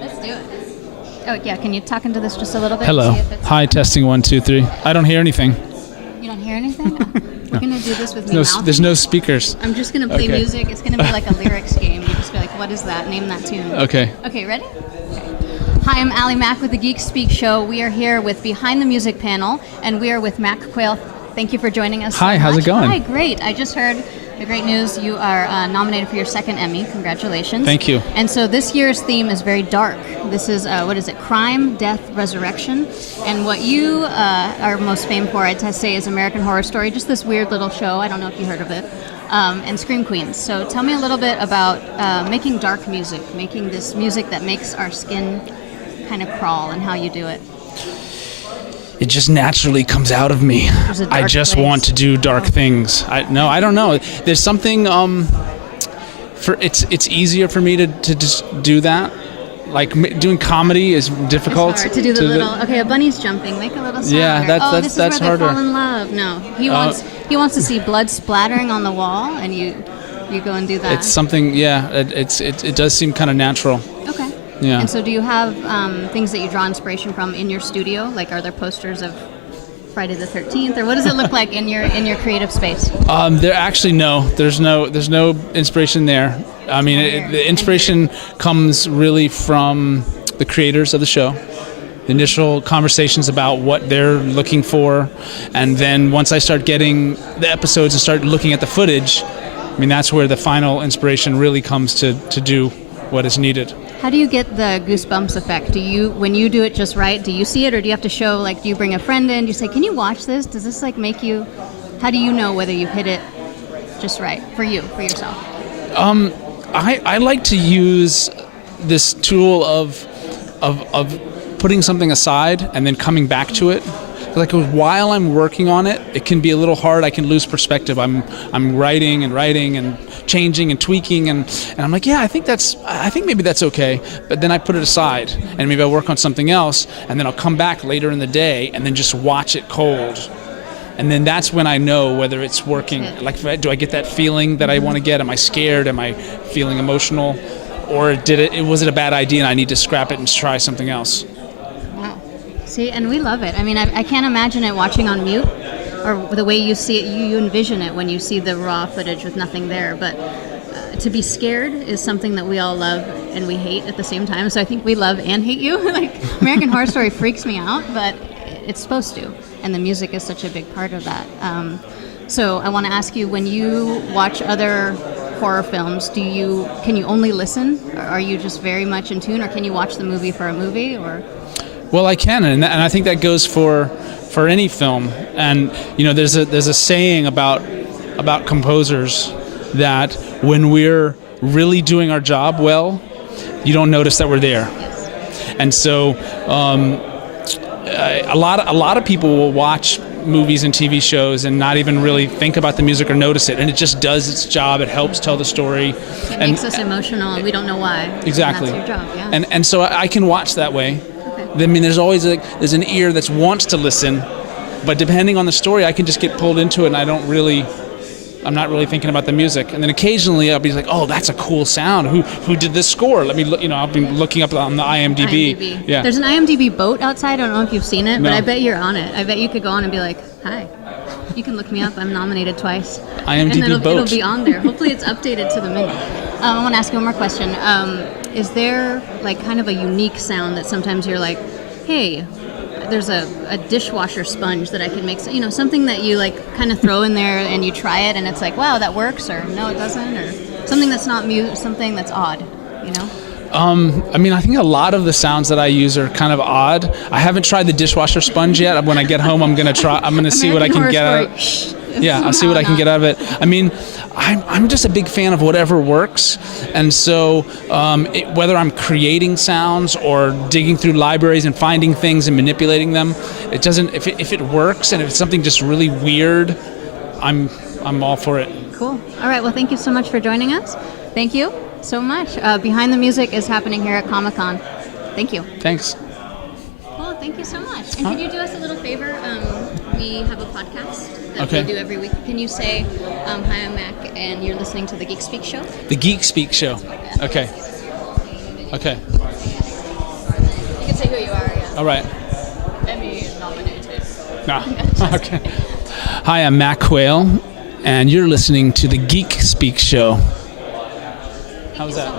Let's do it. Oh, yeah, can you talk into this just a little bit? Hello. Hi, testing 1, 2, 3. I don't hear anything. You don't hear anything? We're going to do this with me mouthing. There's no speakers. I'm just going to play music. It's going to be like a lyrics game. You just be like, what is that? Name that tune. Okay. Okay, ready? Okay. Hi, I'm Alie Mac with the Geek Speak Show. We are here with Behind the Music panel, and we are with Mac Quayle. Thank you for joining us. Hi, how's it going? Hi, great. I just heard the great news. You are nominated for your second Emmy. Congratulations. Thank you. And so this year's theme is very dark. This is, what is it? Crime, Death, Resurrection. And what you are most famed for, I'd say, is American Horror Story, just this weird little show. I don't know if you heard of it. And Scream Queens. So tell me a little bit about making dark music, making this music that makes our skin kind of crawl, and how you do it. It just naturally comes out of me. I just want to do dark things. I don't know. There's something. It's easier for me to just do that. Like doing comedy is difficult. It's hard to do the little. Okay, a bunny's jumping. Make a little sound. Yeah, this that's is where harder. They fall in love. No, he wants to see blood splattering on the wall, and you go and do that. It's something. Yeah, it does seem kind of natural. Okay. Yeah. And so do you have things that you draw inspiration from in your studio? Like, are there posters of Friday the 13th, or what does it look like in your creative space? There actually there's no inspiration there. I mean, the inspiration comes really from the creators of the show. The initial conversations about what they're looking for, and then once I start getting the episodes and start looking at the footage, I mean, that's where the final inspiration really comes to do what is needed. How do you get the goosebumps effect? When you do it just right, do you see it, or do you have to show, like, do you bring a friend in? Do you say, can you watch this? Does this like make you, how do you know whether you've hit it just right for yourself? I like to use this tool of putting something aside and then coming back to it. Like, while I'm working on it, it can be a little hard. I can lose perspective. I'm writing and changing and tweaking, and I'm like, yeah, I think maybe that's okay. But then I put it aside, and maybe I work on something else, and then I'll come back later in the day and then just watch it cold. And then that's when I know whether it's working. Like, do I get that feeling that I want to get? Am I scared? Am I feeling emotional? Or was it a bad idea and I need to scrap it and try something else? Wow. See, and we love it. I mean, I can't imagine it watching on mute, or the way you see it, you envision it when you see the raw footage with nothing there. But to be scared is something that we all love and we hate at the same time. So I think we love and hate you. Like, American Horror Story freaks me out, but it's supposed to. And the music is such a big part of that. So I want to ask you, when you watch other horror films, can you only listen? Or are you just very much in tune, or can you watch the movie for a movie? Or? Well, I can, and I think that goes for any film. And there's a saying about composers that when we're really doing our job well, you don't notice that we're there. Yes. And so a lot of people will watch movies and TV shows and not even really think about the music or notice it, and it just does its job. It helps tell the story. It makes us emotional, and we don't know why. Exactly. And that's your job, yeah. And so I can watch that way. Okay. I mean, there's always there's an ear that wants to listen, but depending on the story, I can just get pulled into it, and I'm not really thinking about the music. And then occasionally I'll be like, oh, that's a cool sound. Who did this score? Let me look. I'll be looking up on the IMDb. Yeah. There's an IMDb boat outside. I don't know if you've seen it, No. but I bet you're on it. I bet you could go on and be like, hi. You can look me up. I'm nominated twice. IMDb and then boat. It'll be on there. Hopefully it's updated to the minute. I want to ask you one more question. Is there like kind of a unique sound that sometimes you're like, hey, there's a dishwasher sponge that I can make, something that you like kind of throw in there and you try it and it's like, wow, that works, or no, it doesn't, or something that's not something that's odd, I mean, I think a lot of the sounds that I use are kind of odd. I haven't tried the dishwasher sponge yet. When I get home, I'm gonna see what I can get out of it. Yeah, I'll see what I can get out of it. I mean, I'm just a big fan of whatever works, and so whether I'm creating sounds or digging through libraries and finding things and manipulating them, it doesn't. If it works and if it's something just really weird, I'm all for it. Cool. All right. Well, thank you so much for joining us. Thank you so much. Behind the Music is happening here at Comic-Con. Thank you. Thanks. Well, thank you so much. And can you do us a little favor? We have a podcast that Okay. we do every week. Can you say, hi, I'm Mac, and you're listening to the Geek Speak Show? The Geek Speak Show. Okay. Okay. can say who you are, yeah. All right. Emmy nominated. No. Okay. Hi, I'm Mac Quayle, and you're listening to the Geek Speak Show. How's that?